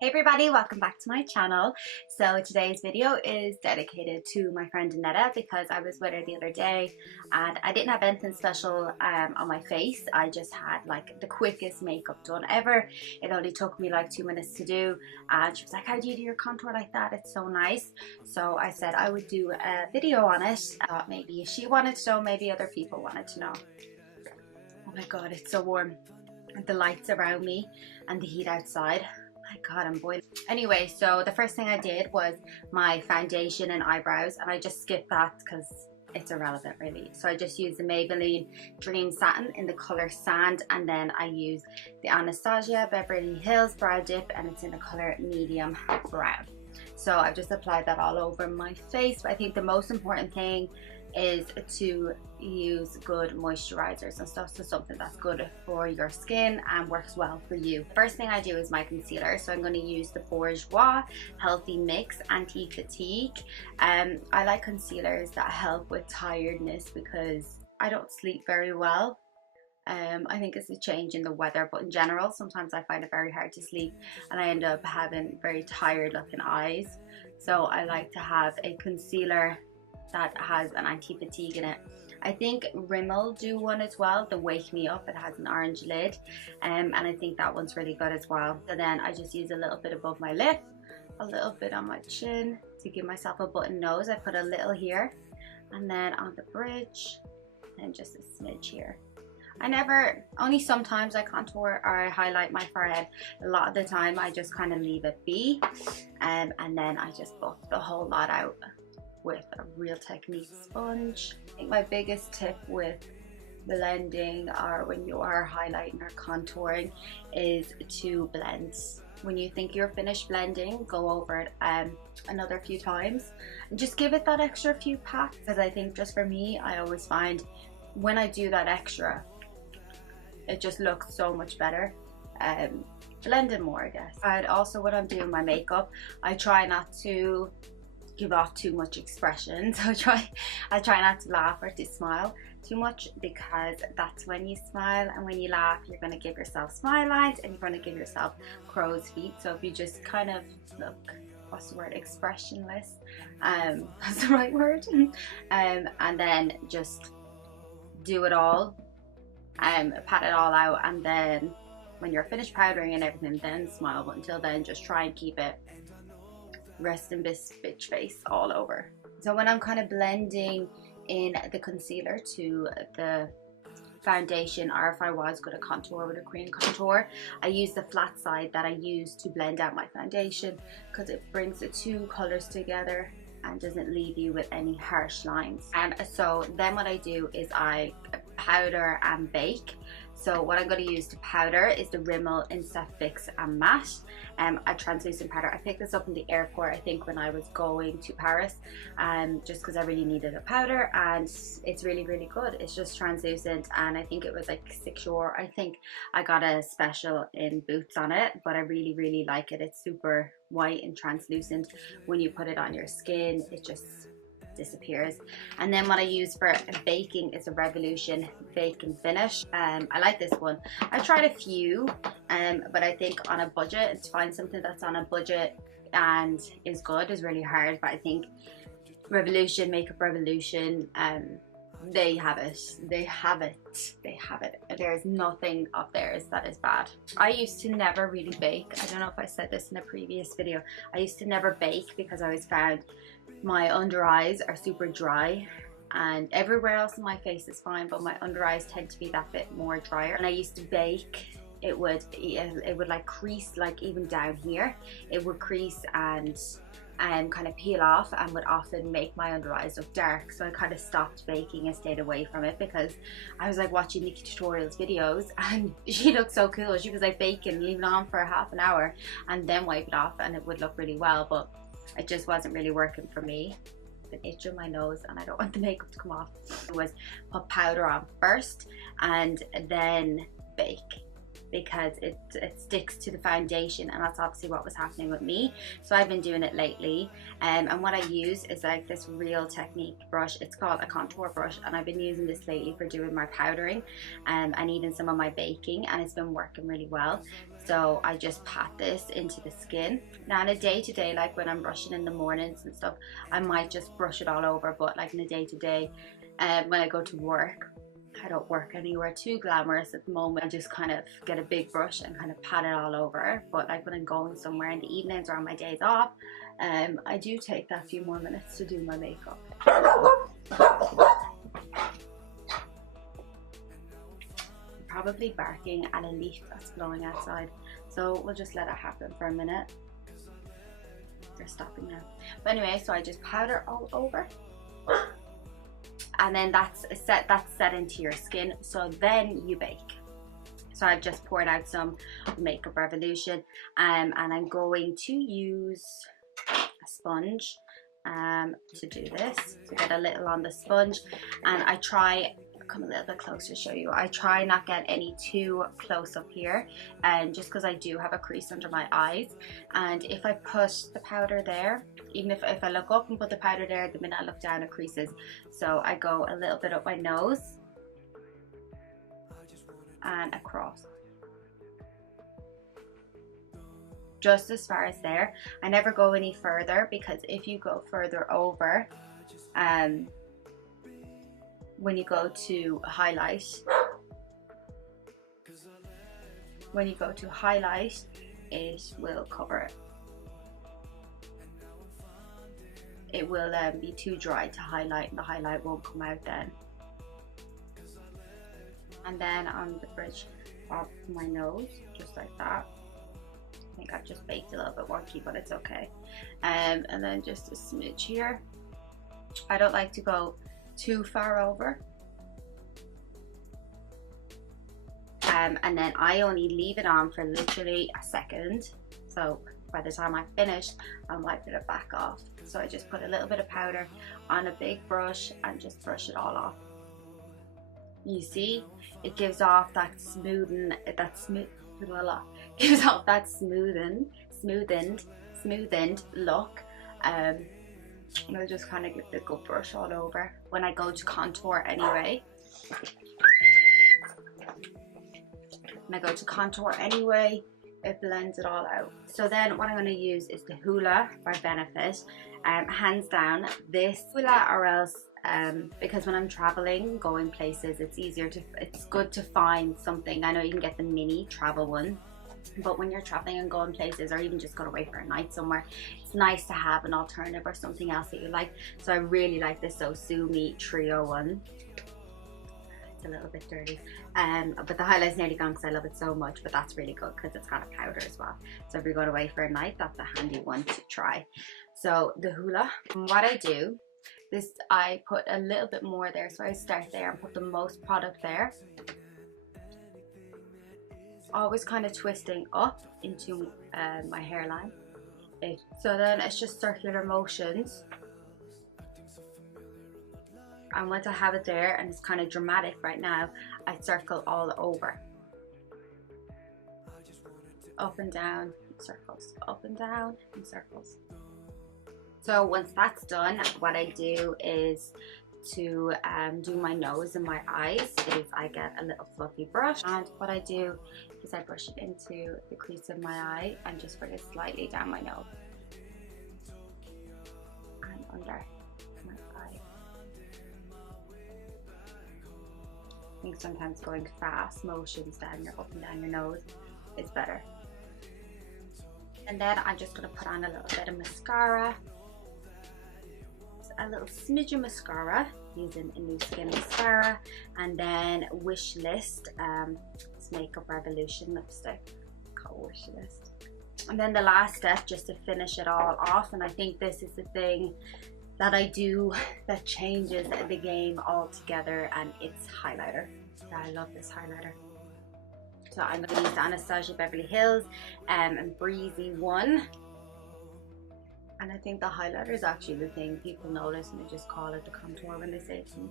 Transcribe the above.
Hey everybody, welcome back to my channel. So today's video is dedicated to my friend Annetta because I was with her the other day and I didn't have anything special on my face. I just had like the quickest makeup done ever. It only took me like 2 minutes to do, and she was like, how do you do your contour like that? It's so nice. So I said I would do a video on it. I thought maybe she wanted to know, maybe other people wanted to know. Oh my god, it's so warm. The lights around me and the heat outside. My god, I'm boiling. Anyway, so the first thing I did was my foundation and eyebrows, and I just skipped that because it's irrelevant really. So I just used the Maybelline Dream Satin in the color Sand, and then I use the Anastasia Beverly Hills Brow Dip, and it's in the color Medium Brown. So I've just applied that all over my face, but I think the most important thing is to use good moisturizers and stuff, so something that's good for your skin and works well for you. First thing I do is my concealer, so I'm going to use the Bourjois Healthy Mix Anti-Fatigue. I like concealers that help with tiredness because I don't sleep very well. I think it's a change in the weather, but in general sometimes I find it very hard to sleep and I end up having very tired looking eyes. So I like to have a concealer that has an anti-fatigue in it. I think Rimmel do one as well, the Wake Me Up. It has an orange lid, and I think that one's really good as well. So then I just use a little bit above my lip, a little bit on my chin to give myself a button nose. I put a little here, and then on the bridge, and just a smidge here. Only sometimes I contour or I highlight my forehead. A lot of the time I just kind of leave it be, and then I just buff the whole lot out with a Real Technique sponge. I think my biggest tip with blending or when you are highlighting or contouring is to blend. When you think you're finished blending, go over it another few times and just give it that extra few pats, because I think just for me, I always find when I do that extra, it just looks so much better. Blending more, I guess. And also when I'm doing my makeup, I try not to give off too much expression, so I try not to laugh or to smile too much, because that's when you smile and when you laugh you're going to give yourself smile lines and you're going to give yourself crow's feet. So if you just kind of look, what's the word, expressionless, that's the right word, and then just do it all, pat it all out, and then when you're finished powdering and everything, then smile. But until then, just try and keep it rest in bitch face all over. So when I'm kind of blending in the concealer to the foundation, or if I was going to contour with a cream contour, I use the flat side that I use to blend out my foundation, because it brings the two colors together and doesn't leave you with any harsh lines. And so then what I do is I powder and bake. So what I'm going to use to powder is the Rimmel Insta Fix and Matte, a translucent powder. I picked this up in the airport, I think, when I was going to Paris, just because I really needed a powder, and it's really good. It's just translucent, and I think it was like €6. I think I got a special in Boots on it, but I really like it. It's super white and translucent. When you put it on your skin, it just disappears. And then what I use for baking is a Revolution Bake and Finish. I like this one. I tried a few, but I think on a budget, to find something that's on a budget and is good is really hard. But I think Revolution, Makeup Revolution, they have it. There's nothing of theirs that is bad. I used to never really bake. I don't know if I said this in a previous video. I used to never bake because I always found my under eyes are super dry, and everywhere else in my face is fine, but my under eyes tend to be that bit more drier. And I used to bake, it would like crease, like even down here it would crease and kind of peel off, and would often make my under eyes look dark. So I kind of stopped baking and stayed away from it, because I was like watching NikkieTutorials videos and she looked so cool. She was like baking, leave it on for half an hour and then wipe it off, and it would look really well, but it just wasn't really working for me. An itch on my nose and I don't want the makeup to come off. It was put powder on first and then bake, because it sticks to the foundation, and that's obviously what was happening with me. So I've been doing it lately, and what I use is like this Real Technique brush. It's called a contour brush, and I've been using this lately for doing my powdering and even some of my baking, and it's been working really well. So I just pat this into the skin. Now on a day-to-day, like when I'm brushing in the mornings and stuff, I might just brush it all over, but like in a day-to-day, when I go to work, I don't work anywhere too glamorous at the moment. I just kind of get a big brush and kind of pat it all over. But like when I'm going somewhere in the evenings or on my days off, I do take that few more minutes to do my makeup. Probably barking at a leaf that's blowing outside, so we'll just let it happen for a minute. They're stopping now. But anyway, so I just powder all over, and then that's set into your skin. So then you bake. So I've just poured out some Makeup Revolution, and I'm going to use a sponge to do this, to get a little on the sponge. And I try, come a little bit closer to show you, I try not get any too close up here, and just because I do have a crease under my eyes, and if I put the powder there, even if I look up and put the powder there, the minute I look down it creases. So I go a little bit up my nose and across, just as far as there. I never go any further, because if you go further over, when you go to highlight, it will cover it. It will be too dry to highlight, and the highlight won't come out then. And then on the bridge of my nose, just like that. I think I've just baked a little bit wonky, but it's okay. And then just a smidge here. I don't like to go too far over. And then I only leave it on for literally a second. So by the time I finished, I'm wiping it back off. So I just put a little bit of powder on a big brush and just brush it all off. You see, it gives off that smoothened look. And I'll just kind of give the good brush all over when I go to contour anyway. It blends it all out. So then what I'm going to use is the Hoola by Benefit. Hands down, this Hoola, or else because when I'm traveling, going places, it's good to find something. I know you can get the mini travel one, but when you're traveling and going places, or even just going away for a night somewhere, it's nice to have an alternative or something else that you like. So I really like this Osumi Trio one. It's a little bit dirty, but the highlight's nearly gone because I love it so much. But that's really good because it's got a powder as well. So if you're going away for a night, that's a handy one to try. So the Hoola, what I do, I put a little bit more there. So I start there and put the most product there. Always kind of twisting up into my hairline. So then it's just circular motions. And once I have it there, and it's kind of dramatic right now, I circle all over. Up and down, circles. Up and down, and circles. So once that's done, what I do is to do my nose and my eyes is I get a little fluffy brush, and what I do is I brush it into the crease of my eye and just bring it slightly down my nose and under my eye. I think sometimes going fast motions down up and down your nose is better. And then I'm just going to put on a little bit of mascara. A little smidge of mascara, using a Nu Skin mascara, and then Wish List, this Makeup Revolution lipstick, called Wish List. And then the last step, just to finish it all off, and I think this is the thing that I do that changes the game altogether, and it's highlighter. I love this highlighter. So I'm going to use the Anastasia Beverly Hills and Breezy one. And I think the highlighter is actually the thing people notice, and they just call it the contour when they say it to me.